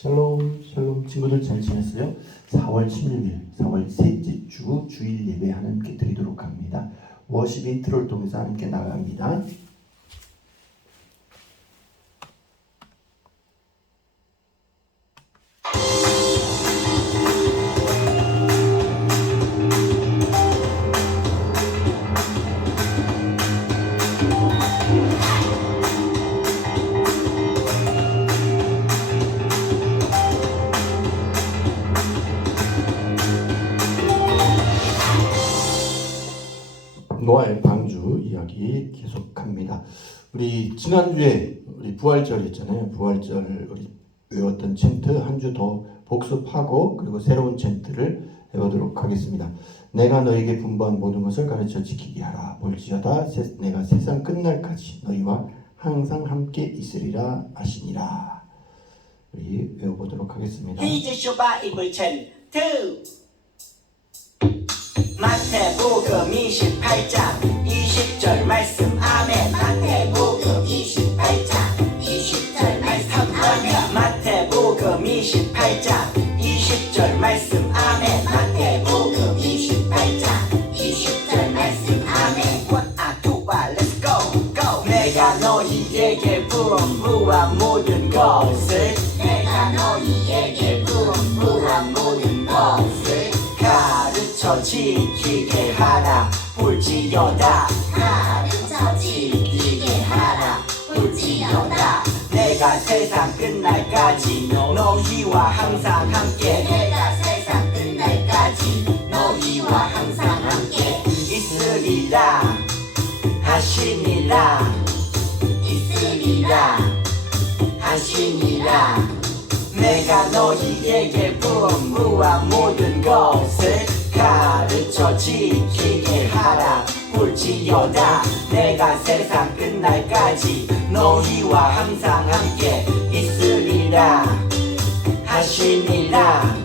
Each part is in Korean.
샬롬, 샬롬 친구들 잘 지냈어요? 4월 16일, 4월 셋째 주 주일 예배 함께 드리도록 합니다. 워십 인트로를 통해서 함께 나갑니다. 노아의 방주 이야기 계속합니다. 우리 지난주에 우리 부활절이었잖아요. 부활절 우리 외웠던 챈트 한 주 더 복습하고 그리고 새로운 챈트를 해보도록 하겠습니다. 내가 너에게 분부한 모든 것을 가르쳐 지키게 하라. 볼지어다 내가 세상 끝날까지 너희와 항상 함께 있으리라 하시니라. 우리 외워보도록 하겠습니다. 히즈쇼바이블 챈트 마태복음 28장 20절 말씀 아멘. 마태복음 28장 20절 말씀 아멘. 마태복음 28장 20절 말씀 아멘. 마태복음 28장 20절 말씀 아멘. One, two, let's go, go. 내가 너희에게 분부한 모든 것을 내가 너희에게 분부한 모든 것을 가르쳐 지키게 하라. 볼지어다 가르쳐 지키게 하라. 볼지어다 내가 세상 끝날까지 너희와 항상 함께 내가 세상 끝날까지 너희와 항상 함께 있으리라 하시니라. 있으리라 하시니라. 내가 너희에게 분부한 모든 것을 가르쳐 지키게 하라. 볼지어다 내가 세상 끝날까지 너희와 항상 함께 있으리라 하시니라.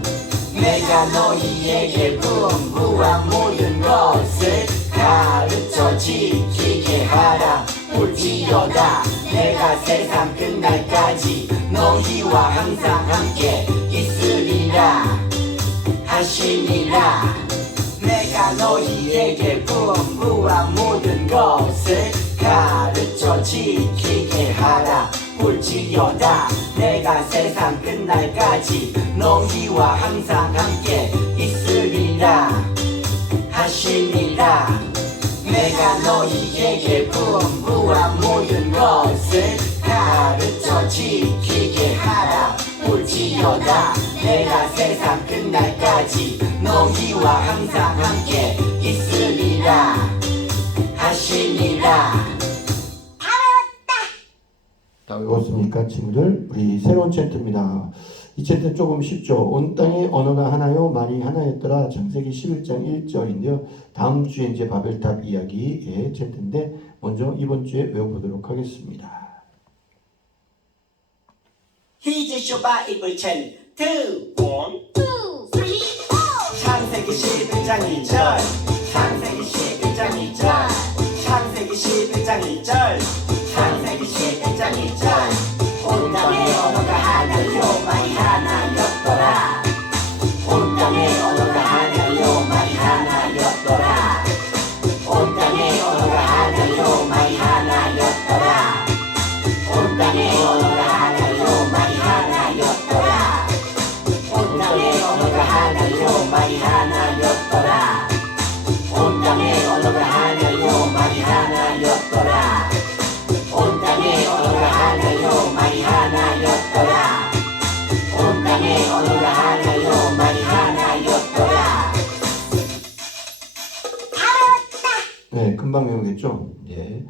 내가 너희에게 분부한 모든 것을 가르쳐 지키게 하라. 볼지어다 내가 세상 끝날까지 너희와 항상 함께 있으리라 하시니라. 내가 너희에게 분부한 모든 것을 가르쳐 지키게 하라. 볼지어다 내가 세상 끝날까지 너희와 항상 함께 있으리라 하시니라. 내가 너희에게 분부한 모든 것을 가르쳐 지키게 하라. 볼지어다 내가 세상 끝날까지 너희와 항상 함께 있으리라 하시니라. 다 외웠습니까 친구들? 우리 새로운 챈트입니다. 이 챈트는 조금 쉽죠. 온 땅의 언어가 하나요 말이 하나였더라. 창세기 11장 1절인데요. 다음 주에 이제 바벨탑 이야기의 챈트인데 먼저 이번 주에 외워보도록 하겠습니다. 히즈쇼바이블 챈트 2, 3, 4 창세기 11장 2절 창세기 11장 2절 창세기 11장 2절 창세기 11장 2절 온 땅의 언어가 하나요 말이 하나였더라. 온 땅의 언어가 하나요 말이 하나였더라. 온 땅의 언어가 하나요 말이 하나였더라. 온 땅의 언어가 하나요 말이 하나였더라. 온 땅의 언어가 하나요 말이 하나였더라. 온 땅의 언어가 하나요 말이 하나였더라. 온 땅의 언어가 하나요 말이 하나였더라. 온 땅의 언어가 하나요 말이 하나였더라. 네, 금방 외우겠죠? 예.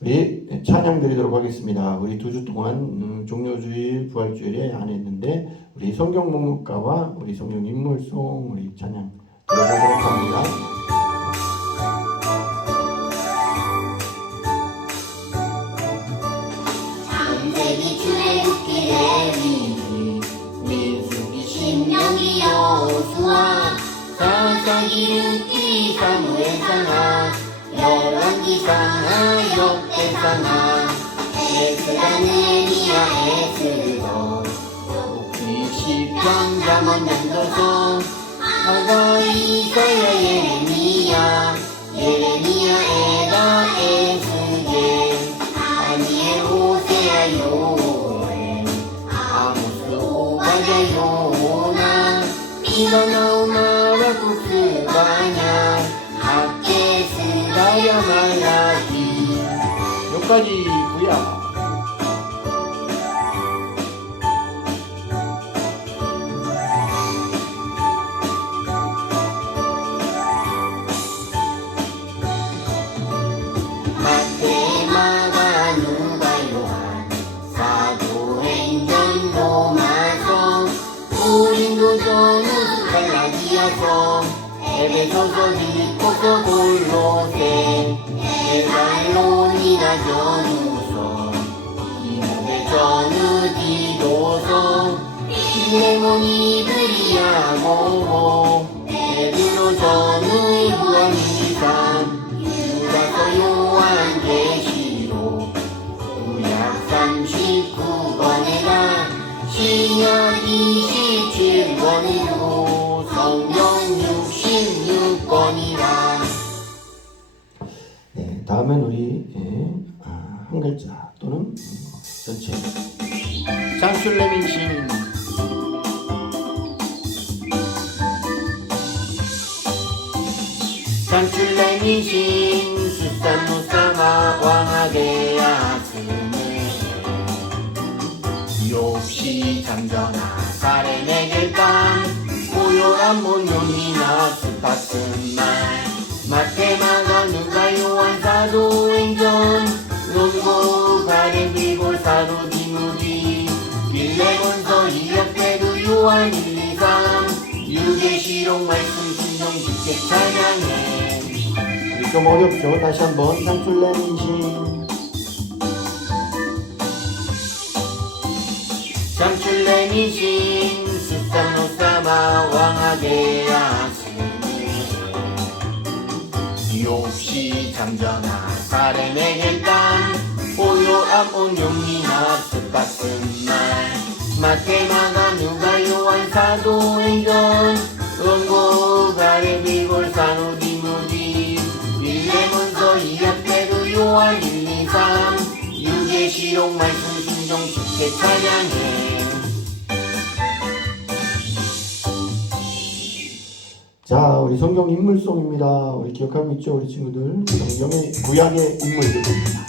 우리 찬양 드리도록 하겠습니다. 우리 2주 동안 종료주일, 부활주일에 안 했는데 우리 성경 목록가와 우리 성경 인물송 우리 찬양 드려보도록 합니다. 창세기 출애굽기 레위기 민수기 신명기 여호수아 사사기 룻기 사무엘상하 열왕기상하 역대상하 에스라 느헤미야 에스더 잠잠한 연도서 아가 이사야 예레미야 에가 에스겔 다니엘 호세아 요엘 아모스 오바댜 요나 미가 나오나 라쿠스 바냐 학계 스가랴 말라기. 여기까지 구야. 마태 마가 누가 요한 사도행전 로마서 고린도전 갈라디아서 에베소서 빌립보서 골로새 데살로니가 전후서 디모데 전후 디도서 필레몬 이브리야 고고 베드로 전후 요한일상 유다서 요한계시록 구약 39권에다 신약 27권이고 성경 66권이라. 네, 다음엔 우리 한 글자 또는 전체. 장슐레민신. 장출레미신 수산노사마 왕하게 하스네 욥시 잠전하 사레네겔 땀 고요한 모뇽이나 스파슨 말 마테마가 누가 요한 사도행전 론고 가레비골 사도 디무디 빌레몬서 이역대도 요한 1, 2, 3 유계시록 말씀 순종 주께 찬양해. 좀 어렵죠. 다시 한번 장출레민신. 장출레미신 수산노사마 왕하게 하시네 욥시 잠전하 사레네겔 땀 고요함 온용이나 스파슨 말 마테마가 누가 요한 사도행전 론고 가레비골 사노 디무디 빌레몬서 이역대도 요한 1, 2, 3 유계시록 말씀 순종 주께 찬양해. 자, 우리 성경 인물송입니다. 우리 기억하고 있죠, 우리 친구들? 성경의 구약의 인물들입니다.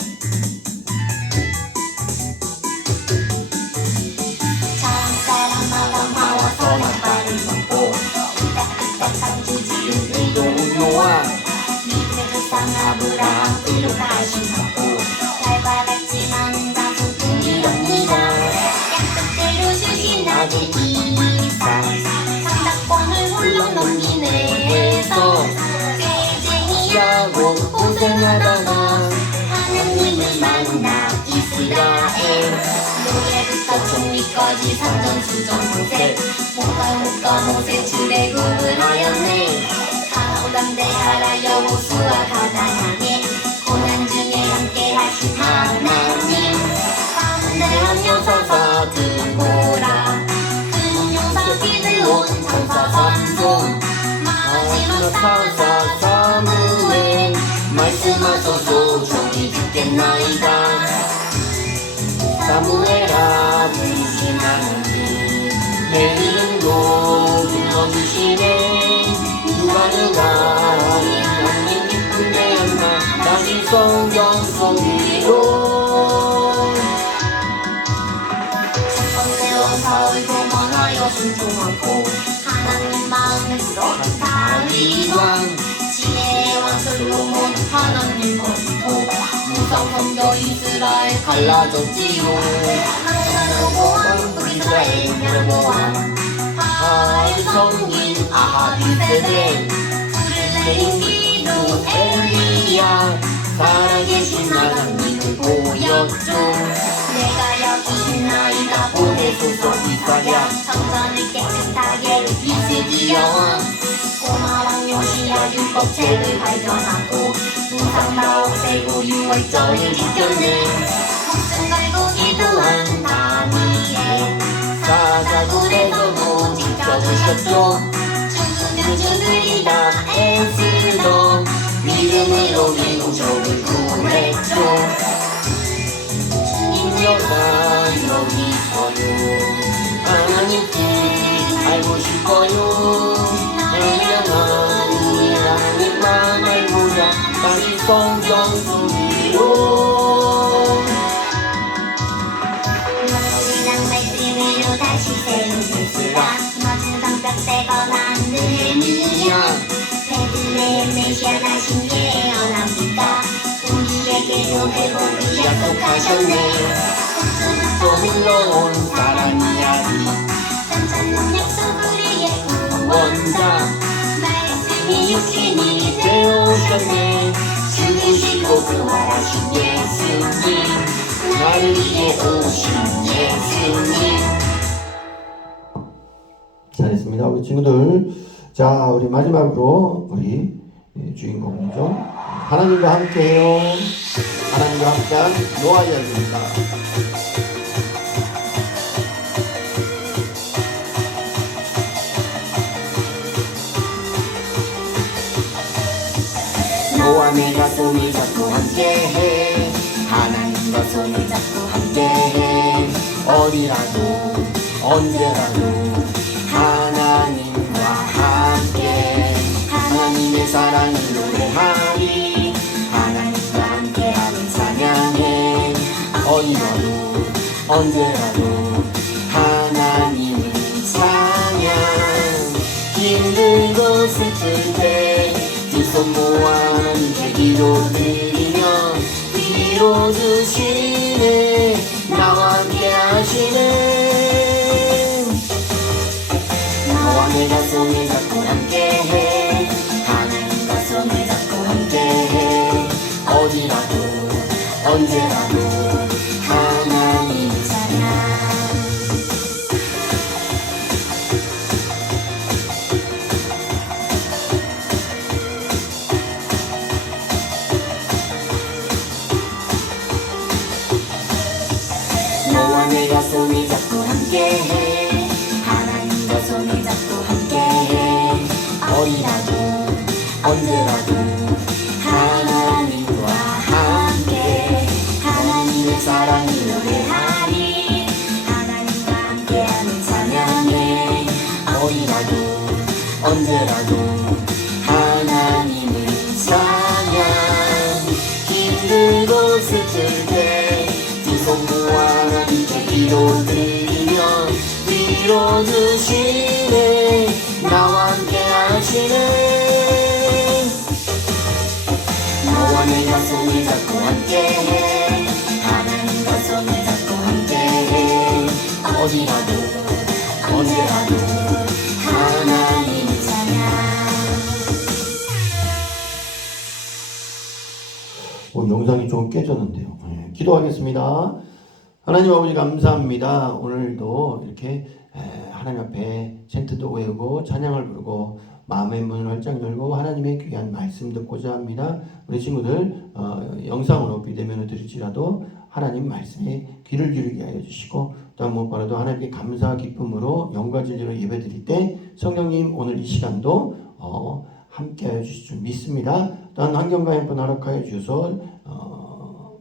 사람마다 나와서 나팔을 먹고 딱딱딱한 주지은 의로운 노아 믿음의 조상 아브라함 의로가신 하고 달과 같이 많은 가족들이 옵니다. 약속대로 주신 아들 이삭 상당권을 홀로 넘기네서 꾀쟁이하고 고생하다가 하나님을 만나 이스라엘 노예부터 총리까지 산전수전 모세 못가 모세 출애굽을 하였네. 가나안 담대하라 여호수아 가나안에 고난 중에 함께 하신 하나님 담대한 여사사 들보라 큰 용사 기드온 장사 삼손 마지막 사사 사무엘 말씀하소서 종이 듣겠나이다. 사무엘아 부르신 하나님 내 이름도 불러주시네. 누가 하나님 기쁜 내 안나 다시 성경 속으로 첫번째로 사울 도망하여 순종하고 하나님 마음에 들어 다윗 왕 지혜의 왕 솔로몬 하나님 버리고 무성 성교 이스라엘 갈라졌지요. 여로보암 이스라엘 여로보암 바알 성긴 아합 세대 불을 내린 기도 엘리야 살아계신 하나님을 보였죠. 내가 여기 있나이다 보내소서 이사야 성전을 깨끗하게 이스기야 왕 고마왕 요시야 율법책을 발견하고 무상다 없애고 6월절을 지켰네. 목숨 걸고 기도한 다니엘 사자굴에서도 하셨죠. 천천히 다 애쓰던 믿음으로 민족을 구했죠. 주님만 여기 있어요. 하나님 뜻 알고 싶어요. 나를 우리 하나님만 알고자 다시 성경 속으로 너희랑 말씀으로 다시 새로운 세스라 모든 성벽 세거나 느헤미야 베들레헴 메시아 다신 깨어납니까. 우리에게도 회복을 약속하셨네. 또 흘러온 사랑 이야기 깜짝는 약속 우리의 구원자 말씀이 육신이 되어오셨네. 죽으시고 부활하신 예수님 나를 위해 오신 예수님. 잘했습니다. 우리 친구들. 자, 우리 마지막으로 우리 주인공이죠. 하나님과 함께해요. 하나님과 함께한 노아 이야기입니다. 너와 내가 손을 잡고 함께해. 하나님과 손을 잡고 함께해. 어디라도 언제라도 하나님과 함께 하나님의 사랑을 노래하리. 하나님과 함께하는 찬양해. 어디라도 언제라도 하나님을 찬양. 힘들고 슬플 때 두 손 모아 하나님께 기도드리면 위로 주시네. 나와 함께 하시네. 너와 내가 손을 잡고 함께해. 하나님과 손을 잡고 함께해. 어디라도 언제라도 하나님 찬양. 너와 내가 손을 잡고 함께해. 하나님과 손을 잡고 함께해. 어디라도 언제라도 하나님과 함께 하나님의 사랑을 노래하리. 하나님과 함께하는 찬양해. 어디라도 언제라도 하나님을 찬양. 힘들고 슬플 때 두 손 모아 하나님께 기도드리면 위로 주시네. 나와 함께 하시네. 너와 내가 손을 잡고 함께해. 하나님과 손을 잡고 함께해. 어디라도 언제라도 하나님 찬양. 영상이 좀 깨졌는데요. 기도하겠습니다. 하나님 아버지 감사합니다. 오늘도 이렇게 하나님 앞에 챈트도 외우고 찬양을 부르고 마음의 문을 활짝 열고 하나님의 귀한 말씀 듣고자 합니다. 우리 친구들 영상으로 비대면을 들을지라도 하나님 말씀에 귀를 기울이게 하여 주시고 또한 무엇보다도 하나님께 감사와 기쁨으로 영과 진리로 예배드릴 때 성령님 오늘 이 시간도 함께 하여 주실 줄 믿습니다. 또한 환경과 행복을 허락하여 주셔서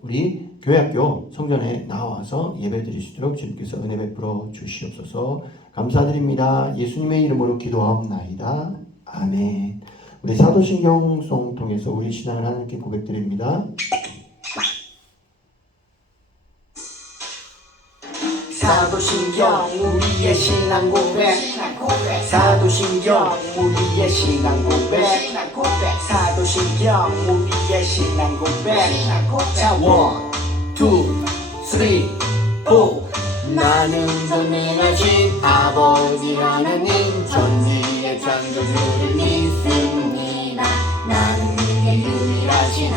우리 교회학교 성전에 나와서 예배 드릴 수 있도록 주님께서 은혜 베풀어 주시옵소서. 감사드립니다. 예수님의 이름으로 기도하옵나이다. 아멘. 우리 사도신경송 통해서 우리 신앙을 하나님께 고백드립니다. 사도신경 우리의 신앙 고백. 사도신경 우리의 신앙 고백. 사도신경 우리의 신앙 고백. 자, 1, 2, 3, 4. 나는 전능하신 아버지 하나님 전지의 창조주를 믿습니다. 나는 그의 유일하신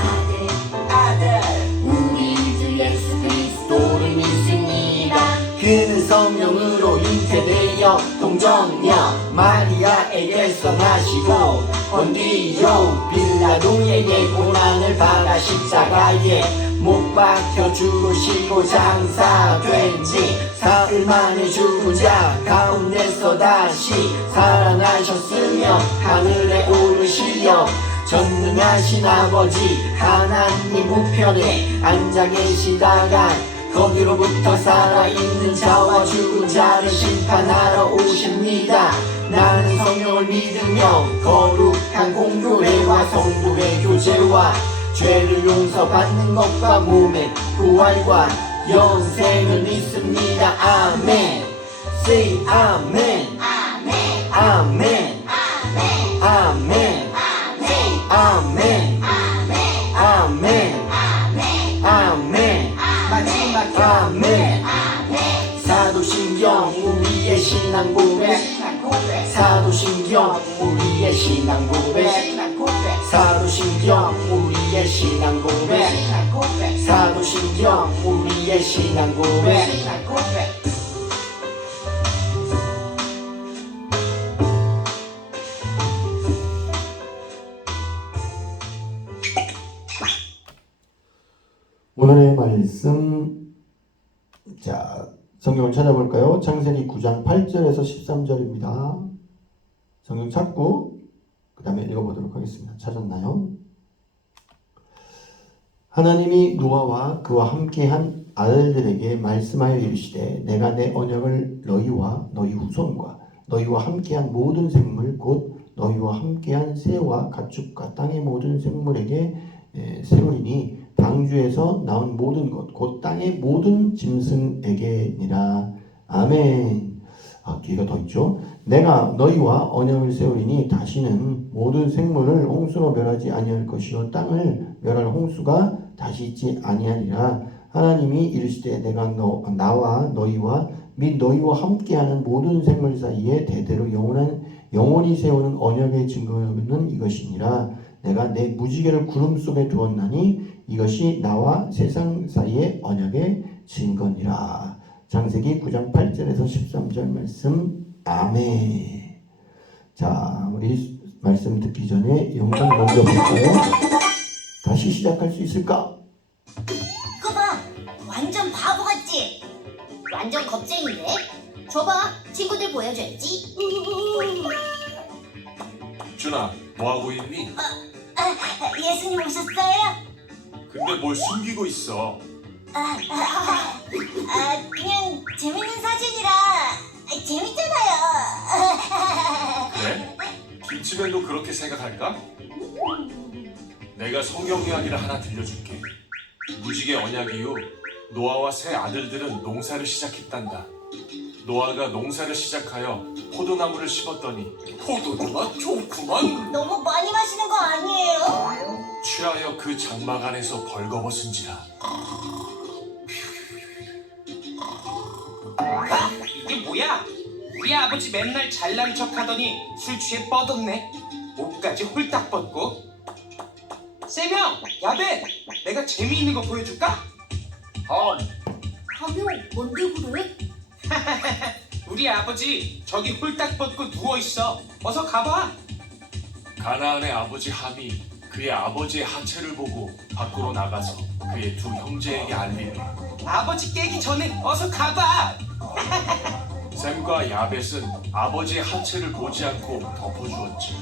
아들 우리 주 예수 그리스도를 믿습니다. 그는 성령으로 잉태되어 동정녀 마리아에게서 나시고 본디오 빌라도에게 고난을 받아 십자가에 못 박혀 죽으시고 장사된 지 사흘 만에 죽은 자 가운데서 다시 살아나셨으며 하늘에 오르시려 전능하신 아버지 하나님 우편에 앉아 계시다가 거기로부터 살아있는 자와 죽은 자를 심판하러 오십니다. 나는 성령을 믿으며 거룩한 공교회와 성도의 교제와 죄를 용서받는 것과 몸의 부활과 영생을 믿습니다. 아멘. Say 아멘. 아멘 아멘. 아멘 아멘. 아멘 아멘. 아멘 아멘. 아멘. 마지막 아멘. 사도신경 우리의 신앙 고백. 사도신경 우리의 신앙 고백. 사도신경 우리의 신앙 고백. 사도신경 우리의 신앙 고백. 오늘의 말씀, 자, 성경을 찾아볼까요? 창세기 9장 8절에서 13절입니다. 성경 찾고 그 다음에 읽어보도록 하겠습니다. 찾았나요? 하나님이 노아와 그와 함께한 아들들에게 말씀하여 이르시되 내가 내 언약을 너희와 너희 후손과 너희와 함께한 모든 생물 곧 너희와 함께한 새와 가축과 땅의 모든 생물에게 세우리니 방주에서 나온 모든 것 곧 땅의 모든 짐승에게니라. 아멘. 뒤가 더 있죠. 내가 너희와 언약을 세우리니 다시는 모든 생물을 홍수로 멸하지 아니할 것이요 땅을 멸할 홍수가 다시 있지 아니하리라. 하나님이 이르시되 내가 나와 너희와 및 너희와 함께하는 모든 생물 사이에 대대로 영원히 세우는 언약의 증거는 이것이니라. 내가 내 무지개를 구름 속에 두었나니 이것이 나와 세상 사이의 언약의 증거니라. 창세기 9장 8절에서 13절 말씀. 아멘. 자, 우리 말씀 듣기 전에 영상 먼저 볼까요? 다시 시작할 수 있을까? 그거 봐 완전 바보 같지? 완전 겁쟁이네. 줘봐 친구들 보여줘야지. 준아, 뭐하고 있니? 예수님 오셨어요? 근데 뭘 숨기고 있어? 그냥 재밌는 사진이라 재밌잖아요. 그래? 김치맨도 그렇게 생각할까? 내가 성경 이야기를 하나 들려줄게. 무지개 언약 이후 노아와 세 아들들은 농사를 시작했단다. 노아가 농사를 시작하여 포도나무를 심었더니 포도주가 좋구만. 너무 많이 마시는 거 아니에요? 취하여 그 장막 안에서 벌거벗은지라. 이게 뭐야? 우리 아버지 맨날 잘난 척하더니 술 취해 뻗었네. 옷까지 홀딱 벗고. 세명, 야벤, 내가 재미있는 거 보여줄까? 가명 뭔데 그래? 우리 아버지 저기 홀딱 벗고 누워있어. 어서 가봐. 가나안의 아버지 함이 그의 아버지의 하체를 보고 밖으로 나가서 그의 두 형제에게 알리니 아버지 깨기 전에 어서 가봐. 셈과 야벳은 아버지의 하체를 보지 않고 덮어주었지.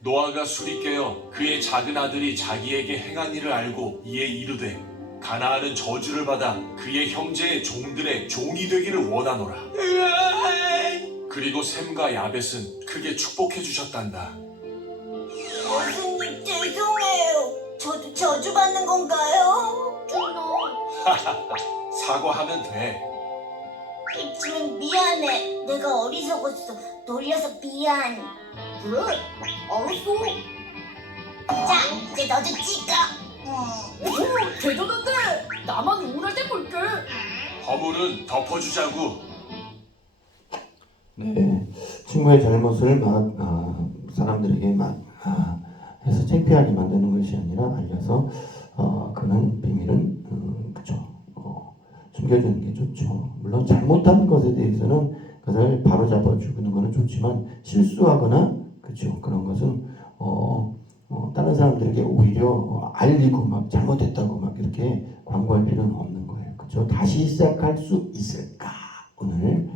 노아가 술이 깨어 그의 작은 아들이 자기에게 행한 일을 알고 이에 이르되 가나안은 저주를 받아 그의 형제의 종들의 종이 되기를 원하노라. 그리고 셈과 야벳은 크게 축복해 주셨단다. 예수님 죄송해요. 저도 저주받는 건가요? 사과하면 돼. 그치만 미안해. 내가 어리석었어. 놀려서 미안. 그래? 알았어. 자, 이제 너도 찍어. 오, 대단한데? 나만 우울할 때 볼게. 허물은 덮어주자고. 네, 친구의 잘못을 사람들에게 해서 창피하게 만드는 것이 아니라 알려서 그런 비밀은 그죠. 숨겨주는 게 좋죠. 물론 잘못한 것에 대해서는 그것을 바로잡아 주는 거는 좋지만 실수하거나 그렇죠. 그런 것은 다른 사람들에게 오히려 알리고 막 잘못했다고 막 이렇게 광고할 필요는 없는 거예요. 그렇죠? 다시 시작할 수 있을까? 오늘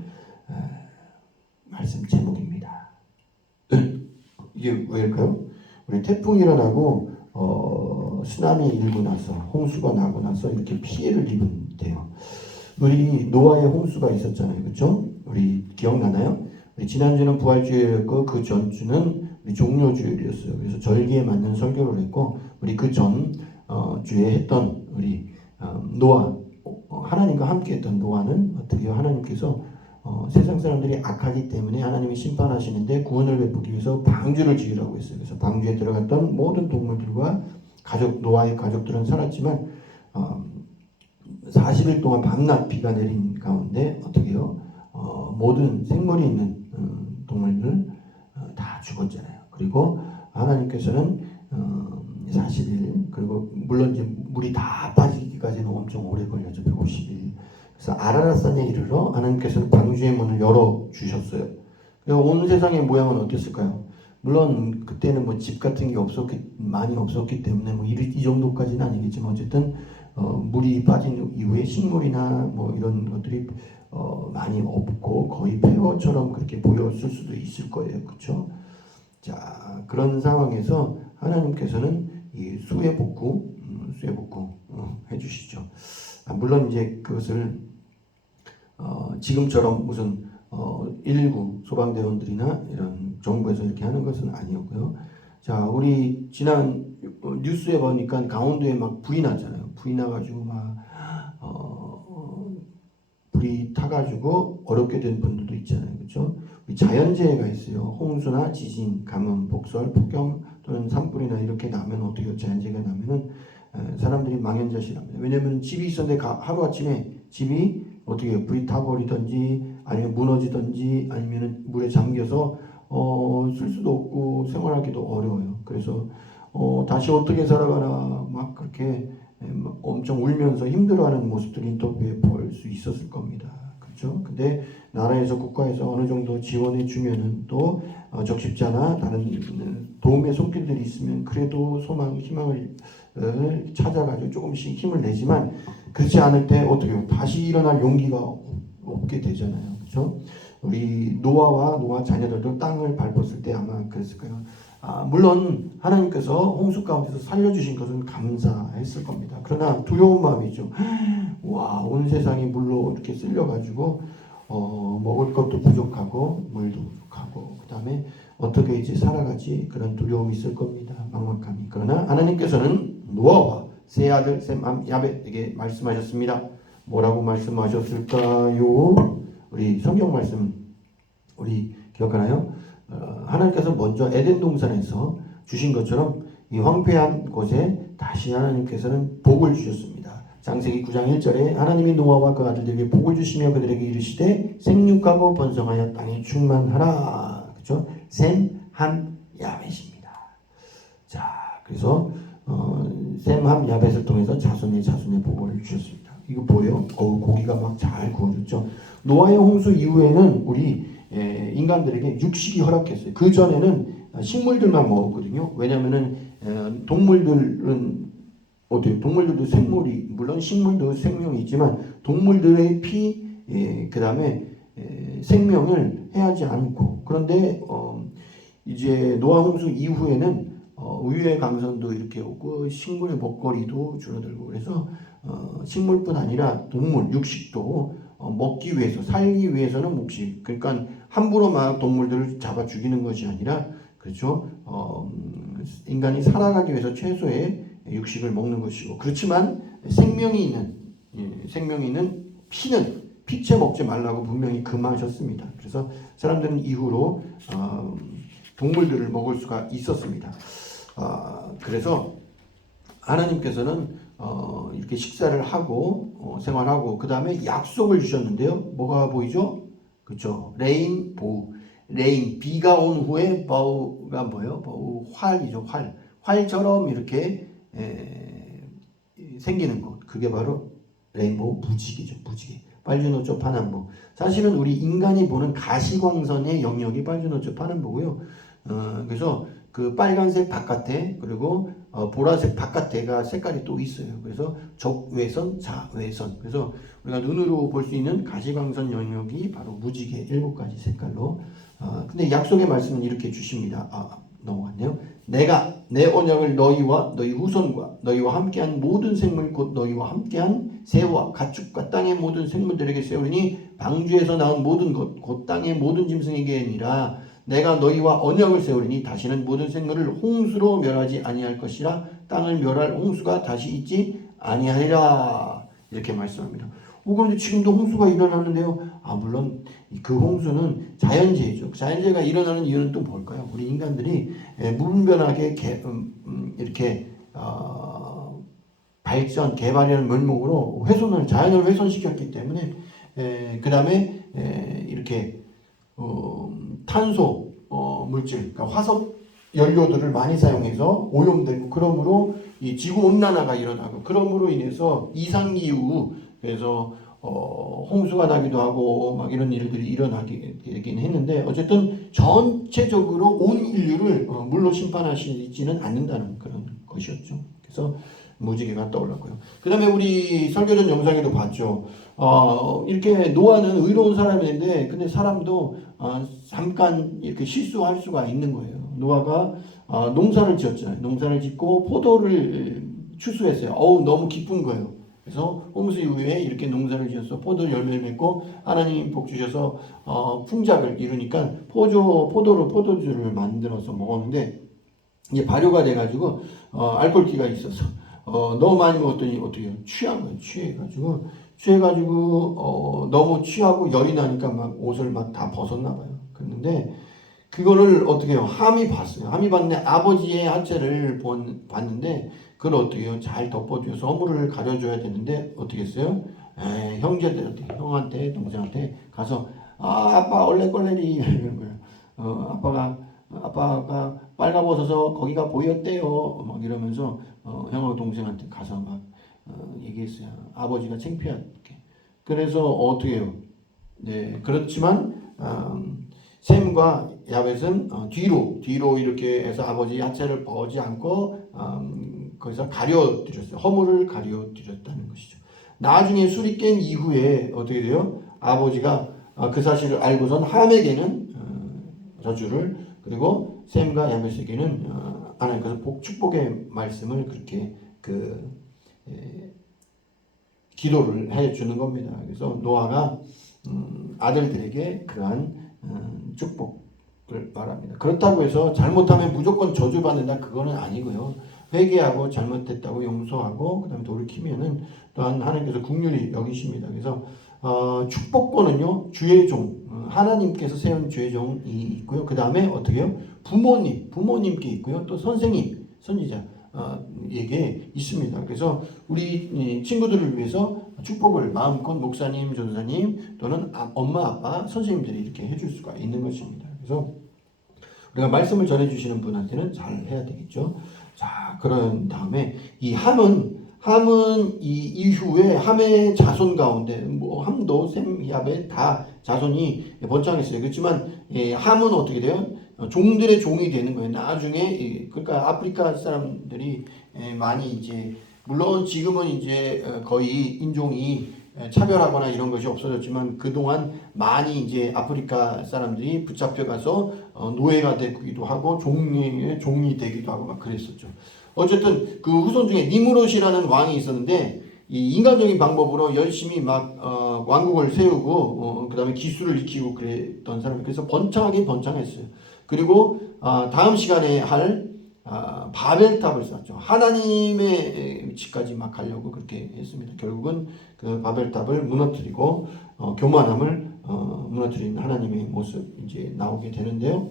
말씀 제목입니다. 이게 왜일까요? 우리 태풍이 일어나고 쓰나미 일고 나서 홍수가 나고 나서 이렇게 피해를 입은대요. 우리 노아의 홍수가 있었잖아요, 그렇죠? 우리 기억나나요? 우리 지난주는 부활주일이었고 그 전주는 우리 종료주일이었어요. 그래서 절기에 맞는 설교를 했고 우리 그 전 주에 했던 우리 노아 하나님과 함께했던 노아는 어떻게요? 하나님께서 세상 사람들이 악하기 때문에 하나님이 심판하시는데 구원을 베푸기 위해서 방주를 지으라고 했어요. 그래서 방주에 들어갔던 모든 동물들과 노아의 가족들은 살았지만 40일 동안 밤낮 비가 내린 가운데 어떻게요? 모든 생물이 있는 동물들 다 죽었잖아요. 그리고 하나님께서는 40일 그리고 물론 이제 물이 다 빠지기까지는 엄청 오래 걸렸죠. 150일. 그래서 아라랏산에 이르러 하나님께서는 방주의 문을 열어 주셨어요. 온 세상의 모양은 어땠을까요? 물론 그때는 뭐 집 같은 게 많이 없었기 때문에 뭐 이 정도까지는 아니겠지만 어쨌든 물이 빠진 이후에 식물이나 뭐 이런 것들이 많이 없고 거의 폐허처럼 그렇게 보였을 수도 있을 거예요. 그렇죠? 자, 그런 상황에서 하나님께서는 이 수해 복구 해주시죠. 물론 이제 그것을 지금처럼 무슨 119 소방대원들이나 이런 정부에서 이렇게 하는 것은 아니었고요. 자, 우리 지난 뉴스에 보니까 강원도에 막 불이 났잖아요. 불이 나가지고 막 불이 타가지고 어렵게 된 분들도 있잖아요. 그렇죠? 자연재해가 있어요. 홍수나 지진, 가뭄, 폭설, 폭염 또는 산불이나 이렇게 나면 어떻게 자연재해가 나면은 사람들이 망연자실합니다. 왜냐하면 집이 있었는데 하루아침에 집이 어떻게 불이 타버리든지 아니면 무너지든지 아니면 물에 잠겨서 쓸 수도 없고 생활하기도 어려워요. 그래서 다시 어떻게 살아가나 막 그렇게 엄청 울면서 힘들어하는 모습들 인터뷰에 볼 수 있었을 겁니다. 그렇죠? 근데 나라에서 국가에서 어느 정도 지원해 주면은 또 적십자나 다른 도움의 손길들이 있으면 그래도 희망을 찾아가지고 조금씩 힘을 내지만 그렇지 않을 때 어떻게 다시 일어날 용기가 없게 되잖아요. 그렇죠? 우리 노아 자녀들도 땅을 밟았을 때 아마 그랬을 거예요. 물론 하나님께서 홍수 가운데서 살려주신 것은 감사했을 겁니다. 그러나 두려운 마음이죠. 와, 온 세상이 물로 이렇게 쓸려가지고 먹을 것도 부족하고 물도 부족하고 그 다음에 어떻게 이제 살아가지 그런 두려움이 있을 겁니다. 막막함이. 그러나 하나님께서는 노아와 세 아들 셈함 야벳에게 말씀하셨습니다. 뭐라고 말씀하셨을까요? 우리 성경 말씀 우리 기억하나요? 하나님께서 먼저 에덴 동산에서 주신 것처럼 이 황폐한 곳에 다시 하나님께서는 복을 주셨습니다. 창세기 9장 1절에 하나님이 노아와 그 아들들에게 복을 주시며 그들에게 이르시되 생육하고 번성하여 땅에 충만하라. 그렇죠? 셈, 함, 야벳입니다. 자, 그래서 셈, 함, 야벳을 통해서 자손의 복을 주셨습니다. 이거 보여요? 고기가 막 잘 구워졌죠. 노아의 홍수 이후에는 우리 인간들에게 육식이 허락했어요. 그 전에는 식물들만 먹었거든요. 왜냐하면은 동물들은 어때요? 동물들도 생물이 물론 식물도 생명이 있지만 동물들의 피, 그 다음에 생명을 해하지 않고 그런데 이제 노아 홍수 이후에는 우유의 강선도 이렇게 오고 식물의 먹거리도 줄어들고 그래서 식물뿐 아니라 동물 육식도 먹기 위해서 살기 위해서는 몫이 그러니까 함부로 막 동물들을 잡아 죽이는 것이 아니라 그렇죠. 인간이 살아가기 위해서 최소의 육식을 먹는 것이고 그렇지만 생명이 있는 피채 먹지 말라고 분명히 금하셨습니다. 그래서 사람들은 이후로 동물들을 먹을 수가 있었습니다. 그래서 하나님께서는 이렇게 식사를 하고 생활하고 그 다음에 약속을 주셨는데요. 뭐가 보이죠? 그렇죠. 레인 보우. 레인 비가 온 후에 버우가 뭐예요? 버우 활이죠. 활처럼 이렇게 생기는 것. 그게 바로 레인보우 무지개죠. 무지개. 빨주노초 파남보. 사실은 우리 인간이 보는 가시광선의 영역이 빨주노초 파남보고요. 그래서 그 빨간색 바깥에 그리고 보라색 바깥에가 색깔이 또 있어요. 그래서 적외선, 자외선. 그래서 우리가 눈으로 볼 수 있는 가시광선 영역이 바로 무지개 7가지 색깔로. 근데 약속의 말씀은 이렇게 주십니다. 넘어갔네요. 내가 내 언약을 너희와 너희 후손과 너희와 함께한 모든 생물 곧 너희와 함께한 새와 가축과 땅의 모든 생물들에게 세우리니 방주에서 나온 모든 것 곧 땅의 모든 짐승에게 아니라 내가 너희와 언약을 세우리니 다시는 모든 생물을 홍수로 멸하지 아니할 것이라 땅을 멸할 홍수가 다시 있지 아니하리라 이렇게 말씀합니다. 그런데 지금도 홍수가 일어나는데요. 물론 그 홍수는 자연재해죠. 자연재해가 일어나는 이유는 또 뭘까요? 우리 인간들이 무분별하게 이렇게 발전, 개발이라는 면목으로 자연을 훼손시켰기 때문에 그 다음에 이렇게 탄소 물질, 그러니까 화석 연료들을 많이 사용해서 오염되고 그러므로 이 지구 온난화가 일어나고 그러므로 인해서 이상기후 그래서 홍수가 나기도 하고 막 이런 일들이 일어나게 되긴 했는데 어쨌든 전체적으로 온 인류를 물로 심판하시지는 않는다는 그런 것이었죠. 그래서 무지개가 떠올랐고요. 그 다음에 우리 설교전 영상에도 봤죠. 이렇게 노아는 의로운 사람인데 근데 사람도 잠깐 이렇게 실수할 수가 있는 거예요. 노아가 농사를 지었잖아요. 농사를 짓고 포도를 추수했어요. 너무 기쁜 거예요. 그래서 홍수 이후에 이렇게 농사를 지어서 포도 열매를 맺고 하나님이 복 주셔서 풍작을 이루니까 포도주를 만들어서 먹었는데 이게 발효가 돼가지고 알코올기가 있어서 너무 많이 먹었더니 어떻게 해요? 취한 거예요. 취해가지고 너무 취하고 열이 나니까 막 옷을 막 다 벗었나 봐요. 그랬는데 그거를 어떻게 해요? 함이 봤어요. 함이 봤는데 아버지의 하체를 봤는데 그걸 어떻게 해요? 잘 덮어줘서 허물을 가려줘야 되는데 어떻게 했어요? 형제들한테, 형한테, 동생한테 가서 아빠 얼레꼴레리 이런 거예요. 아빠가 빨가벗어서 거기가 보였대요. 막 이러면서 형하고 동생한테 가서 막 얘기했어요. 아버지가 창피하게. 그래서 어떻게 해요? 네, 그렇지만 셈과 야벳은 뒤로 이렇게 해서 아버지 하체를 보지 않고 거기서 가려드렸어요. 허물을 가려드렸다는 것이죠. 나중에 술이 깬 이후에 어떻게 돼요? 아버지가 그 사실을 알고선 함에게는 저주를 그리고 셈과 야벳에게는 하나님께서 축복의 말씀을 그렇게 기도를 해주는 겁니다. 그래서 노아가 아들들에게 그러한 축복을 말합니다. 그렇다고 해서 잘못하면 무조건 저주받는다 그거는 아니고요. 회개하고 잘못했다고 용서하고 그다음에 돌이키면은 또한 하나님께서 긍휼히 여기십니다. 그래서 축복권은요 주의 종 하나님께서 세운 주의 종이 있고요. 그 다음에 어떻게 해요? 부모님께 있고요. 또 선생님, 선지자 에게 있습니다. 그래서 우리 친구들을 위해서 축복을 마음껏 목사님, 전사님 또는 엄마, 아빠, 선생님들이 이렇게 해줄 수가 있는 것입니다. 그래서 우리가 말씀을 전해주시는 분한테는 잘 해야 되겠죠. 자, 그런 다음에 이 함은 이 이후에 함의 자손 가운데 함도 셈, 야벳 다 자손이 번창했어요. 그렇지만 함은 어떻게 돼요? 종들의 종이 되는 거예요. 나중에 그러니까 아프리카 사람들이 많이 이제 물론 지금은 이제 거의 인종이 차별하거나 이런 것이 없어졌지만 그동안 많이 이제 아프리카 사람들이 붙잡혀가서 노예가 되기도 하고 종이 되기도 하고 막 그랬었죠. 어쨌든 그 후손 중에 니무롯이라는 왕이 있었는데 이 인간적인 방법으로 열심히 막 왕국을 세우고 그다음에 기술을 익히고 그랬던 사람. 그래서 번창했어요. 그리고 다음 시간에 할 바벨탑을 쌓았죠. 하나님의 집까지 막 가려고 그렇게 했습니다. 결국은 그 바벨탑을 무너뜨리고 교만함을 무너뜨리는 하나님의 모습 이제 나오게 되는데요.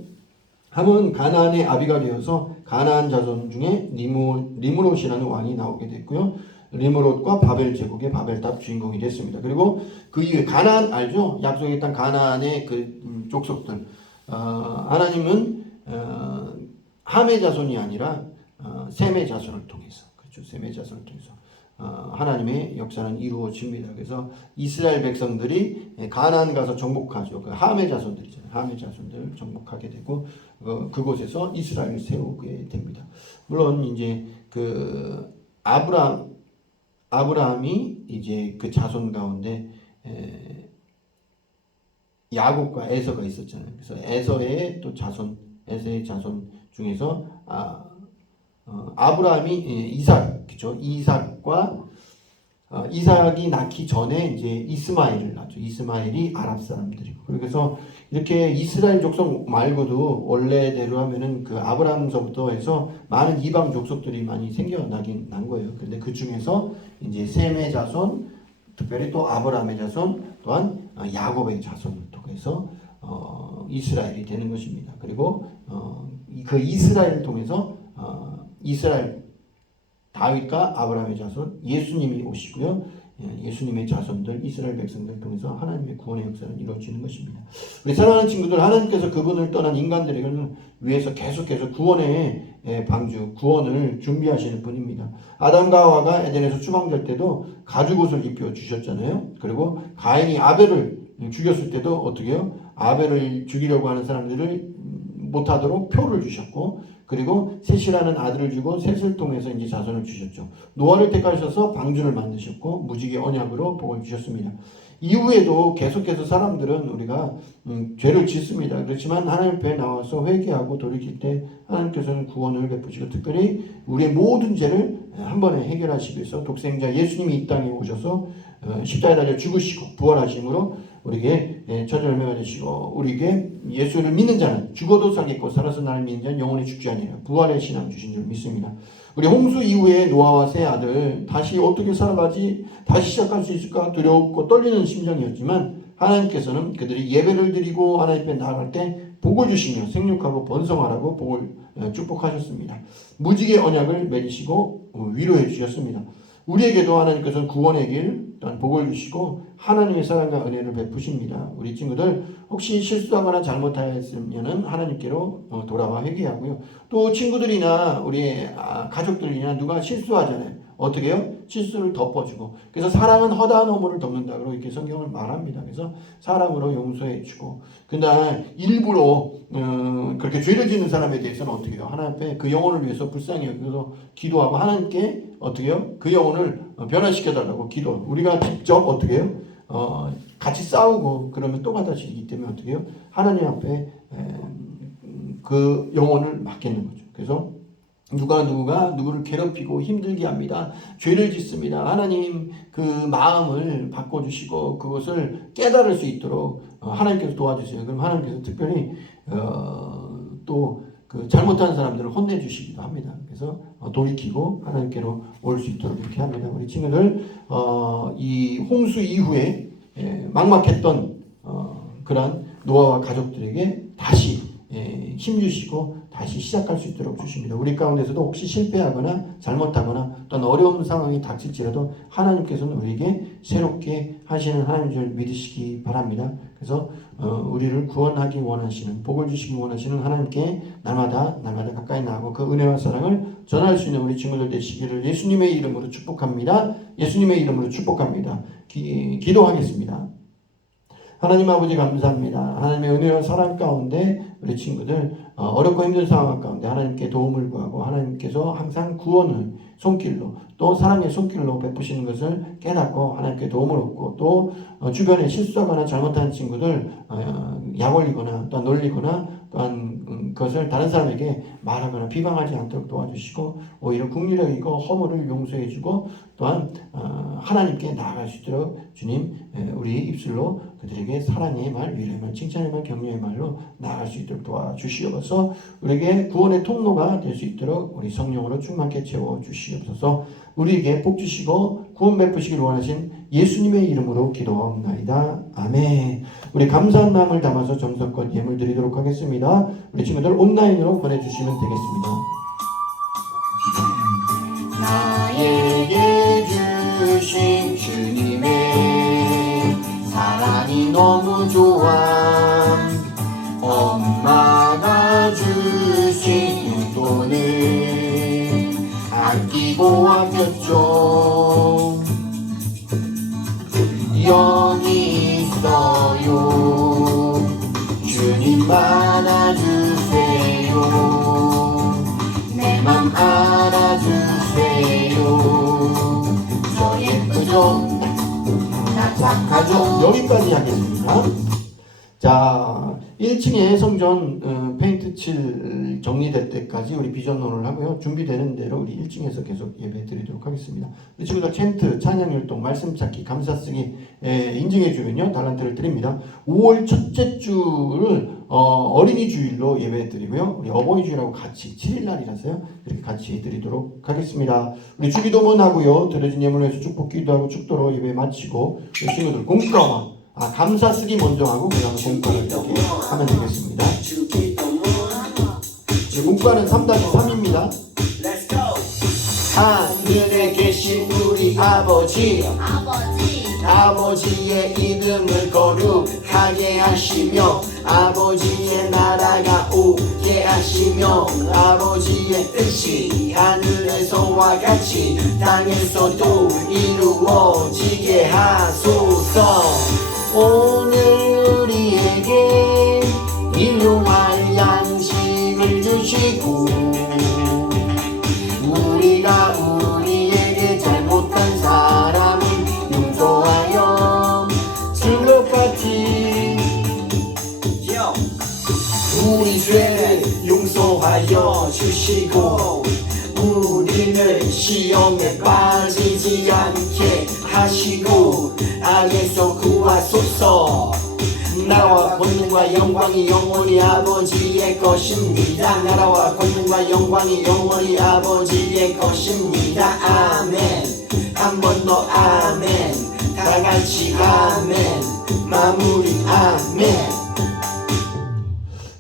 함은 가나안의 아비가 되어서 가나안 자손 중에 리므롯이라는 왕이 나오게 됐고요. 리므롯과 바벨 제국의 바벨탑 주인공이 됐습니다. 그리고 그 이후에 가나안 알죠? 약속의 땅 가나안의 그 족속들. 하나님은 함의 자손이 아니라 셈의 자손을 통해서 그렇죠. 셈의 자손을 통해서 하나님의 역사는 이루어집니다. 그래서 이스라엘 백성들이 가나안 가서 정복하죠. 그 함의 자손들이잖아요. 함의 자손들 정복하게 되고 그곳에서 이스라엘을 세우게 됩니다. 물론 이제 그 아브라함이 이제 그 자손 가운데 야곱과 에서가 있었잖아요. 그래서 에서의 자손 중에서 아브라함이 이삭, 이삭이 낳기 전에 이제 이스마엘을 낳죠. 이스마엘이 아랍 사람들이고. 그래서 이렇게 이스라엘 족속 말고도 원래대로 하면은 그 아브라함서부터 해서 많은 이방 족속들이 많이 생겨나긴 난 거예요. 그런데 그 중에서 이제 셈의 자손, 특별히 또 아브라함의 자손, 또한 야곱의 자손을 통해서 이스라엘이 되는 것입니다. 그리고 그 이스라엘을 통해서 이스라엘 다윗과 아브라함의 자손 예수님이 오시고요. 예수님의 자손들 이스라엘 백성들을 통해서 하나님의 구원의 역사는 이루어지는 것입니다. 우리 사랑하는 친구들, 하나님께서 그분을 떠난 인간들에게는 위해서 계속해서 구원의 방주, 구원을 준비하시는 분입니다. 아담과 하와가 에덴에서 추방될 때도 가죽옷을 입혀 주셨잖아요. 그리고 가인이 아벨을 죽였을 때도 어떻게 해요? 아벨을 죽이려고 하는 사람들을 못하도록 표를 주셨고, 그리고 셋이라는 아들을 주고 셋을 통해서 이제 자손을 주셨죠. 노아를 택하셔서 방주를 만드셨고 무지개 언약으로 복을 주셨습니다. 이후에도 계속해서 사람들은 우리가 죄를 짓습니다. 그렇지만 하나님 앞에 나와서 회개하고 돌이킬 때 하나님께서는 구원을 베푸시고 특별히 우리의 모든 죄를 한 번에 해결하시기 위해서 독생자 예수님이 이 땅에 오셔서 십자가에 달려 죽으시고 부활하심으로 우리에게 첫 열매가 되시고 우리에게 예수를 믿는 자는 죽어도 살겠고 살아서 나를 믿는 자는 영원히 죽지 아니하리라. 부활의 신앙 주신 줄 믿습니다. 우리 홍수 이후에 노아와 세 아들 다시 어떻게 살아가지? 다시 시작할 수 있을까? 두렵고 떨리는 심정이었지만 하나님께서는 그들이 예배를 드리고 하나님 앞에 나아갈 때 복을 주시며 생육하고 번성하라고 복을 축복하셨습니다. 무지개 언약을 맺으시고 위로해 주셨습니다. 우리에게도 하나님께서는 구원의 길, 또한 복을 주시고 하나님의 사랑과 은혜를 베푸십니다. 우리 친구들 혹시 실수하거나 잘못하였으면 하나님께로 돌아와 회개하고요. 또 친구들이나 우리 가족들이나 누가 실수하잖아요. 어떻게 해요? 실수를 덮어주고. 그래서 사랑은 허다한 허물을 덮는다고 이렇게 성경을 말합니다. 그래서 사랑으로 용서해주고. 근데 일부러 그렇게 죄를 짓는 사람에 대해서는 어떻게 해요? 하나님 앞에 그 영혼을 위해서 불쌍히 여기서 기도하고 하나님께 어떻게 해요? 그 영혼을 변화시켜달라고 기도. 우리가 직접 어떻게 해요? 같이 싸우고 그러면 또 받아지기 때문에 어떻게 해요? 하나님 앞에 그 영혼을 맡기는 거죠. 그래서 누가 누구를 괴롭히고 힘들게 합니다. 죄를 짓습니다. 하나님 그 마음을 바꿔주시고 그것을 깨달을 수 있도록 하나님께서 도와주세요. 그럼 하나님께서 특별히 또 그 잘못한 사람들을 혼내주시기도 합니다. 그래서 돌이키고 하나님께로 올 수 있도록 이렇게 합니다. 우리 친구들 이 홍수 이후에 막막했던 그런 노아와 가족들에게 다시 힘주시고 다시 시작할 수 있도록 주십니다. 우리 가운데서도 혹시 실패하거나 잘못하거나 또는 어려운 상황이 닥칠지라도 하나님께서는 우리에게 새롭게 하시는 하나님인 줄 믿으시기 바랍니다. 그래서 우리를 구원하기 원하시는, 복을 주시기 원하시는 하나님께 날마다 가까이 나가고 그 은혜와 사랑을 전할 수 있는 우리 친구들 되시기를 예수님의 이름으로 축복합니다. 예수님의 이름으로 축복합니다. 기도하겠습니다. 하나님 아버지 감사합니다. 하나님의 은혜와 사랑 가운데 우리 친구들 어렵고 힘든 상황 가운데 하나님께 도움을 구하고 하나님께서 항상 구원을 손길로 또 사랑의 손길로 베푸시는 것을 깨닫고 하나님께 도움을 얻고 또 주변에 실수하거나 잘못한 친구들 약 올리거나 또 놀리거나 또한 그것을 다른 사람에게 말하거나 비방하지 않도록 도와주시고 오히려 긍휼히 여기고 허물을 용서해주고 또한 하나님께 나아갈 수 있도록 주님 우리 입술로 그들에게 사랑의 말, 위로의 말, 칭찬의 말, 격려의 말로 나아갈 수 있도록 도와주시옵소서. 우리에게 구원의 통로가 될 수 있도록 우리 성령으로 충만케 채워주시옵소서. 우리에게 복 주시고 구원 베푸시길 원하신 예수님의 이름으로 기도하옵나이다. 아멘. 우리 감사한 마음을 담아서 정성껏 예물 드리도록 하겠습니다. 우리 친구들 온라인으로 보내주시면 되겠습니다. 나에게 주신 주님의 사랑이 너무 좋아. 엄마가 주신 용돈을 아끼고 아꼈죠. 영이 있어요. 주님 안아주세요. 내 맘 알아주세요. 저 예쁘죠? 나 착하죠? 여기까지 하겠습니다. 자, 1층에 성전 페인트 칠 정리될 때까지 우리 비전론을 하고요. 준비되는 대로 우리 1층에서 계속 예배 드리도록 하겠습니다. 우리 친구들 챈트, 찬양율동, 말씀 찾기, 감사 쓰기 인증해 주면요 달란트를 드립니다. 5월 첫째 주를 어린이 주일로 예배 드리고요. 우리 어버이 주일하고 같이 7일 날이라서요. 이렇게 같이 드리도록 하겠습니다. 우리 주기도문 하고요. 드려진 예물에서 축복 기도하고 축도로 예배 마치고 우리 친구들 공과와 감사 쓰기 먼저 하고 그 다음에 공과를 이렇게 하면 되겠습니다. 문과는 3-3입니다. 하늘에 계신 우리 아버지, 아버지의 이름을 거룩하게 하시며 아버지의 나라가 오게 하시며 아버지의 뜻이 하늘에서와 같이 땅에서도 이루어지게 하소서. 오늘 우리에게 일용할 양식을 주시고 우리가 우리에게 잘못한 사람을 용서하여 줄 것 같이 우리 죄를 용서하여 주시고 우리를 시험에 빠지지 않게 하시고 악에서 구하소서. 나라와 권능과 영광이 영원히 아버지의 것입니다. 나라와 권능과 영광이 영원히 아버지의 것입니다. 아멘. 한 번 더 아멘. 다 같이 아멘. 마무리 아멘.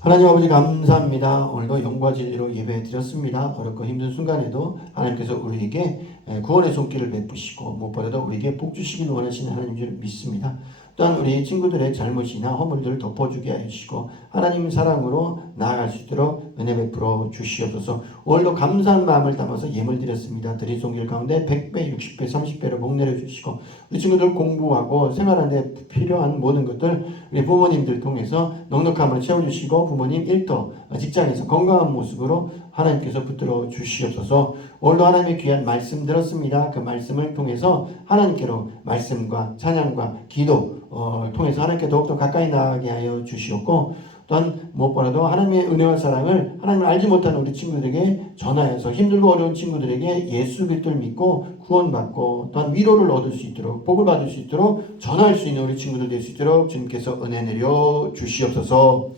하나님 아버지 감사합니다. 오늘도 영과 진리로 예배 드렸습니다. 어렵고 힘든 순간에도 하나님께서 우리에게 구원의 손길을 베푸시고 무엇보다도 우리에게 복 주시길 원하시는 하나님 줄 믿습니다. 또한 우리 친구들의 잘못이나 허물들을 덮어주게 하시고 하나님 사랑으로 나아갈 수 있도록 은혜 베풀어 주시옵소서. 오늘도 감사한 마음을 담아서 예물 드렸습니다. 드린 손길 가운데 100배, 60배, 30배로 복 내려주시고 우리 친구들 공부하고 생활하는 데 필요한 모든 것들 우리 부모님들 통해서 넉넉함을 채워주시고 부모님 일터 직장에서 건강한 모습으로 하나님께서 붙들어 주시옵소서. 오늘도 하나님의 귀한 말씀 들었습니다. 그 말씀을 통해서 하나님께로 말씀과 찬양과 기도 통해서 하나님께 더욱더 가까이 나가게 하여 주시옵고 또한 무엇보다도 하나님의 은혜와 사랑을 하나님을 알지 못하는 우리 친구들에게 전하여서 힘들고 어려운 친구들에게 예수 그리스도를 믿고 구원받고 또한 위로를 얻을 수 있도록 복을 받을 수 있도록 전할 수 있는 우리 친구들 될 수 있도록 주님께서 은혜 내려 주시옵소서.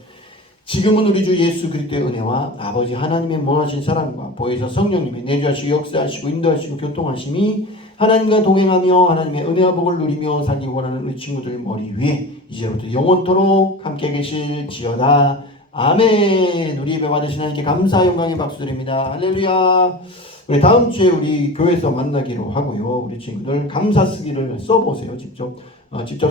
지금은 우리 주 예수 그리스도의 은혜와 아버지 하나님의 무한하신 사랑과 보혜사 성령님의 내주하시고 역사하시고 인도하시고 교통하심이 하나님과 동행하며 하나님의 은혜와 복을 누리며 살기 원하는 우리 친구들 머리 위에 이제부터 영원토록 함께 계실지어다. 아멘. 우리 예배 받으신 하나님께 감사 영광의 박수 드립니다. 할렐루야. 우리 다음 주에 우리 교회에서 만나기로 하고요. 우리 친구들 감사 쓰기를 써보세요. 직접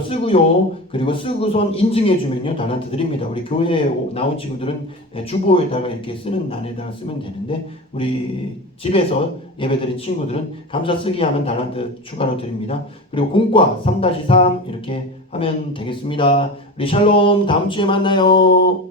쓰고요. 그리고 쓰고선 인증해 주면요 달란트 드립니다. 우리 교회에 나온 친구들은 주보에다가 이렇게 쓰는 난에다가 쓰면 되는데 우리 집에서 예배드린 친구들은 감사 쓰기 하면 달란트 추가로 드립니다. 그리고 공과 3-3 이렇게 하면 되겠습니다. 우리 샬롬 다음 주에 만나요.